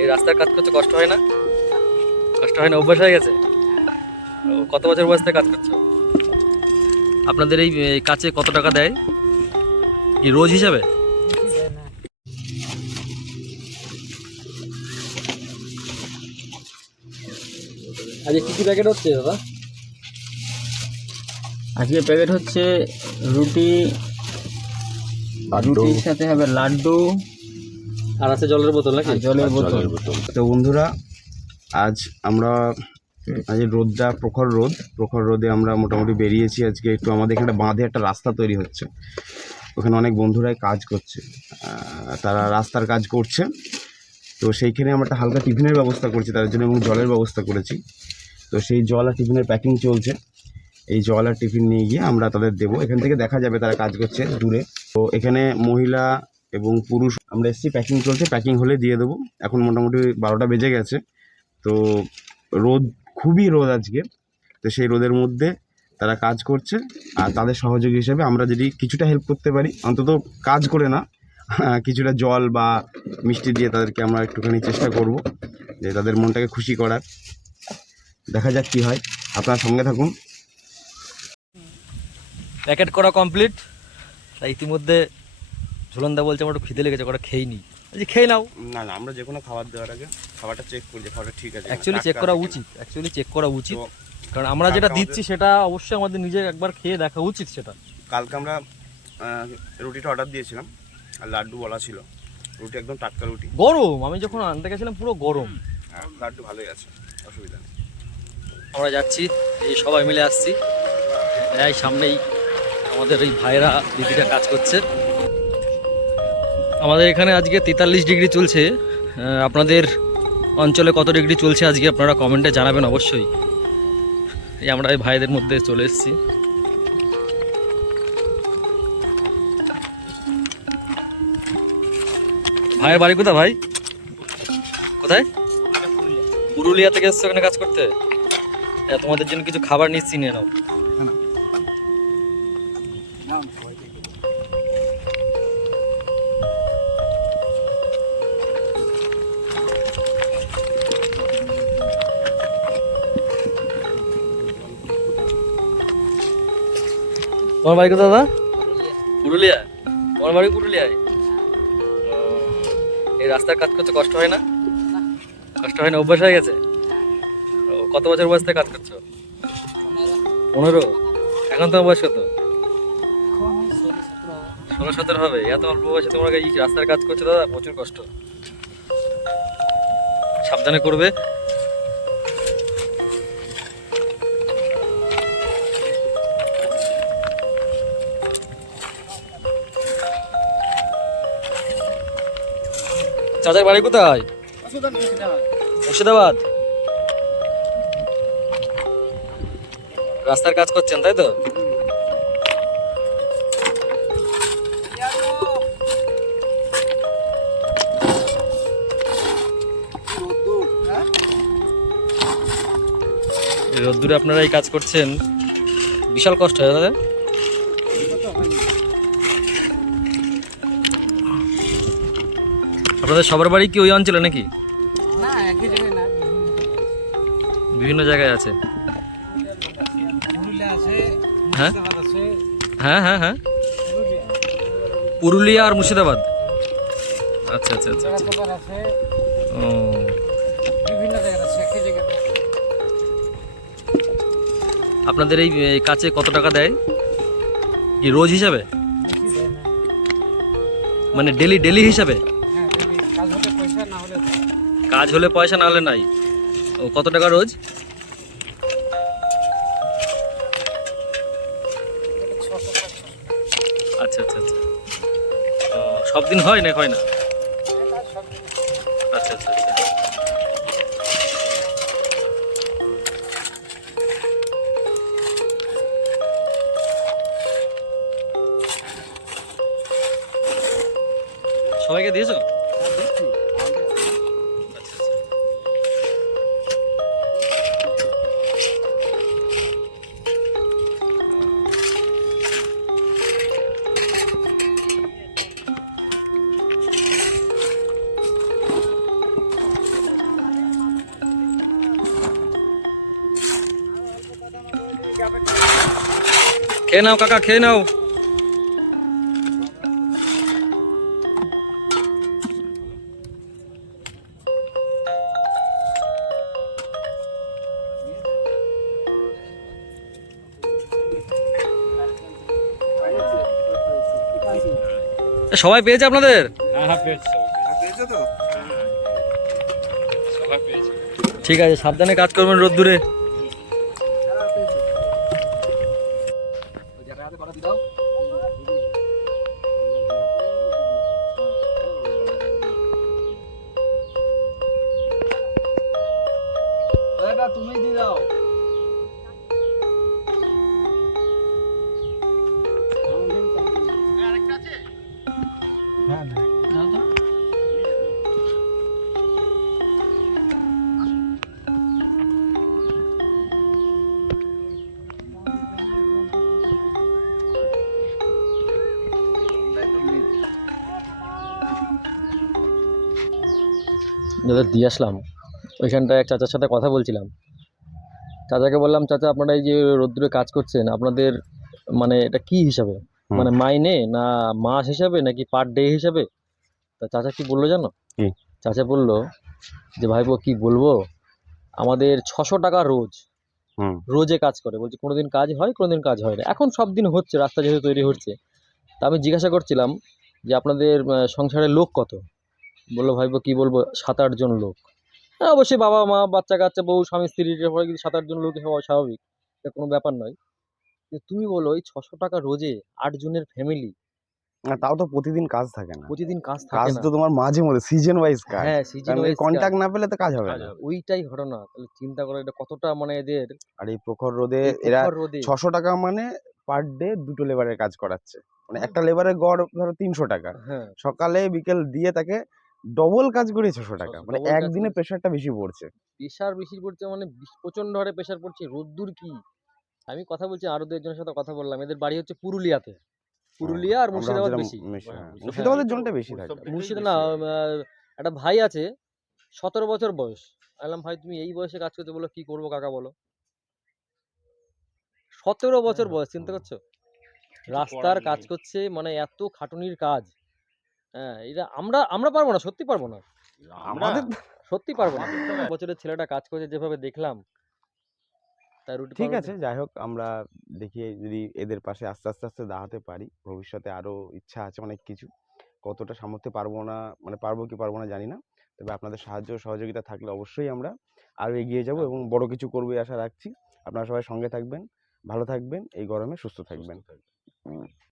এই রাস্তার কাজ করতে কষ্ট হয় না? কষ্ট হয় না, অভ্যাস হয়ে গেছে। কত বছর বয়স থেকে কাজ করছো? আপনাদের এই কাজে কত টাকা দেয়, কি রোজ হিসাবে? আজকে কি কি প্যাকেট হচ্ছে দাদা? আজকে প্যাকেট হচ্ছে রুটি, রুটির সাথে হবে লাড্ডু, আর আছে জলের বোতল নাকি? জলের বোতল। তো বন্ধুরা, আজ আমরা আজ রোদটা প্রখর রোদে আমরা মোটামুটি বেরিয়েছি। আজকে একটু আমাদের এখানে বাঁধে একটা রাস্তা তৈরি হচ্ছে, ওখানে অনেক বন্ধুরাই কাজ করছে, তারা রাস্তার কাজ করছে। তো সেইখানে আমরা একটা হালকা টিফিনের ব্যবস্থা করছি তাদের জন্য এবং জলের ব্যবস্থা করেছি। তো সেই জল আর টিফিনের প্যাকিং চলছে। এই জল আর টিফিন নিয়ে গিয়ে আমরা তাদের দেবো। এখান থেকে দেখা যাবে তারা কাজ করছে দূরে। তো এখানে মহিলা এবং পুরুষ আমরা এসেছি, প্যাকিং চলছে, প্যাকিং হলে দিয়ে দেবো। এখন মোটামুটি 12টা বেজে গেছে। তো রোদ, খুবই রোদ আজকে। তো সেই রোদের মধ্যে তারা কাজ করছে, আর তাদের সহযোগী হিসেবে আমরা যদি কিছুটা হেল্প করতে পারি, অন্তত কাজ করে না, কিছুটা জল বা মিষ্টি দিয়ে তাদেরকে আমরা একটুখানি চেষ্টা করব যে তাদের মনটাকে খুশি করার। দেখা যাক কী হয়, আপনার সঙ্গে থাকুন। প্যাকেট করা কমপ্লিট। তাই ইতিমধ্যে ঝুলনদা বলছে আমার একটু খিদে লেগেছে, কটা খেয়ে নিই। আজকে খেয়ে নাও। না না, আমরা যে কোনো খাবার দেওয়ার আগে খাবারটা চেক করি যে খাবারটা ঠিক আছে। অ্যাকচুয়ালি চেক করা উচিত, কারণ আমরা যেটা দিচ্ছি সেটা অবশ্যই আমাদের নিজে একবার খেয়ে দেখা উচিত। সেটা কালকে আমরা রুটিটা অর্ডার দিয়েছিলাম, আর লাড্ডু বলা ছিল। রুটি একদম টাটকা রুটি, গরম। আমি যখন আনতে গেছিলাম পুরো গরম। লাড্ডু ভালোই আছে, অসুবিধা নেই। আমরা যাচ্ছি, এই সবাই মিলে আসছি। এই সামনেই আমাদের এই ভাইরা দিদিরা কাজ করছে। আমাদের এখানে আজকে 43 ডিগ্রি চলছে। আপনাদের অঞ্চলে কত ডিগ্রি চলছে আজকে আপনারা কমেন্টে জানাবেন অবশ্যই। এই আমরা এই ভাইদের মধ্যে চলে এসেছি। ভাইয়ের বাড়ি কোথায় ভাই? কোথায়? পুরুলিয়া থেকে এসছো এখানে কাজ করতে? তোমাদের জন্য কিছু খাবার নিচ্ছি, নিয়ে নাও। তোমার বাড়ি কোথায় দাদা? পুরুলিয়া। তোমার বাড়ি পুরুলিয়ায়? এই রাস্তার কাজ করতে কষ্ট হয় না? কষ্ট হয় না, অভ্যাস হয়ে গেছে। কত বছর বয়স থেকে কাজ করছো? 15। এখন তোমার বয়স কত? 16-17 হবে। এত অল্প বয়সে তোমরা এই রাস্তার কাজ করছো দাদা, প্রচুর কষ্ট। সাবধানে করবে। চাচার বাড়ি কোথায়? মুর্শিদাবাদ। রাস্তার কাজ করছেন তাই তো? রোদ্দুরে আপনারা এই কাজ করছেন, বিশাল কষ্ট হয় দাদা। আপনাদের সবার বাড়ি কি ওই অঞ্চলে নাকি? না, একই জায়গায় না, বিভিন্ন জায়গায় আছে। পুরুলিয়া আছে, হ্যাঁ মুর্শিদাবাদ আছে। হ্যাঁ হ্যাঁ হ্যাঁ, পুরুলিয়া আর মুর্শিদাবাদ। আচ্ছা আচ্ছা আচ্ছা আচ্ছা। আছে, ও, বিভিন্ন জায়গায় আছে, একই জায়গায়। আপনাদের এই কাজে কত টাকা দেয়, কি রোজ হিসাবে, মানে ডেলি হিসাবে? হ্যাঁ, কাজ হলে পয়সা, না হলে কাজ হলে পয়সা, না হলে নাই। ও, কত টাকা রোজ? 600। আচ্ছা আচ্ছা আচ্ছা। তো সব দিন হয় না? হয় না? আচ্ছা আচ্ছা আচ্ছা। সবাইকে দিয়েছো? আচ্ছা আচ্ছা। খেয়ে নাও কাকা, খেয়ে নাও। সবাই পেয়েছে আপনাদের? ঠিক আছে, সাবধানে কাজ করবেন রোদ্দুরে। তুমি দিয়ে দাও। যাদের দিয়ে আসলাম ওইখানটায় এক চাচার সাথে কথা বলছিলাম। চাচাকে বললাম, চাচা আপনারা এই যে রোদ্দুরে কাজ করছেন, আপনাদের মানে এটা কি হিসাবে, মানে মাইনে না মাস হিসাবে নাকি পার ডে হিসাবে? তা চাচা কি বললো জানো? কি? চাচা বললো যে ভাইপো কি বলবো, আমাদের 600 টাকা রোজ, রোজে কাজ করে। বলছে কোনোদিন কাজ হয়, কোনোদিন কাজ হয় না। এখন সব দিন হচ্ছে, রাস্তা যেহেতু তৈরি হচ্ছে। তা আমি জিজ্ঞাসা করছিলাম যে আপনাদের সংসারে লোক কত? বললো ভাইপো কি বলবো, 7-8 জন লোক। হ্যাঁ, অবশ্যই বাবা মা বাচ্চা কাচ্চা বউ স্বামী স্ত্রীর পরে কিন্তু 7-8 জন লোকই হওয়া স্বাভাবিক, এটা কোনো ব্যাপার নয়। কিন্তু তুমি বলো এই 600 টাকা রোজে 8 জনের ফ্যামিলি, তাও তো প্রতিদিন কাজ থাকে না, প্রতিদিন কাজ কাজ থাকে না। তো তোমার মাঝে মধ্যে সিজন ওয়াইজ কাজ। হ্যাঁ, সিজন ওয়াইজ কন্ট্যাক্ট না পেলে তো কাজ হবে না। ওইটাই ঘটনা। তাহলে চিন্তা করো এটা কতটা মানে এদের। আর এই প্রখর রোদে এই এরা প্রখর রোদে 600 টাকা মানে পার ডে 2টো লেবারের কাজ করাচ্ছে। মানে একটা লেবারের গড় ধরো 300 টাকা, হ্যাঁ, সকালে বিকেল দিয়ে তাকে ডবল কাজ করে 600 টাকা। মানে double কাজ একদিনে করে। প্রেশারটা বেশি পড়ছে। প্রেশার বেশি পড়ছে, মানে প্রচন্ড হারে প্রেশার পড়ছে। রোদ্দুর কি, আমি কথা বলছি আরো 2 একজনের সাথে কথা বললাম, এদের বাড়ি হচ্ছে পুরুলিয়াতে। পুরুলিয়া আর আমরা মুর্শিদাবাদ ভাবছিলাম বেশি। মুর্শিদাবাদের জনটা বেশি থাকে। মুর্শিদা না, একটা ভাই আছে 17 বছর বয়স। আমি বললাম ভাই তুমি এই বয়সে কাজ করতে, বলো কি করবো কাকা বলো। 17 বছর বয়স, চিন্তা করছো? রাস্তার কাজ করছে, মানে এত খাটুনির কাজ। হ্যাঁ, এটা আমরা আমরা পারবো না, সত্যি পারবো না, আমাদের সত্যি পারবো না। বছরের ছেলেটা কাজ করছে যেভাবে দেখলাম, তাই রুটি ঠিক পাউরুটি- আছে, যাই হোক আমরা দেখি যদি এদের পাশে আস্তে আস্তে আস্তে দাঁড়াতে পারি। ভবিষ্যতে আরো ইচ্ছা আছে অনেক কিছু, কতটা সামর্থ্যে পারবো না, মানে পারবো কি পারবো না জানি না। তবে আপনাদের সাহায্য সহযোগিতা থাকলে অবশ্যই আমরা আরো এগিয়ে যাব এবং বড় কিছু করবো এই আশা রাখছি। আপনারা সবাই সঙ্গে থাকবেন, ভালো থাকবেন, এই গরমে সুস্থ থাকবেন।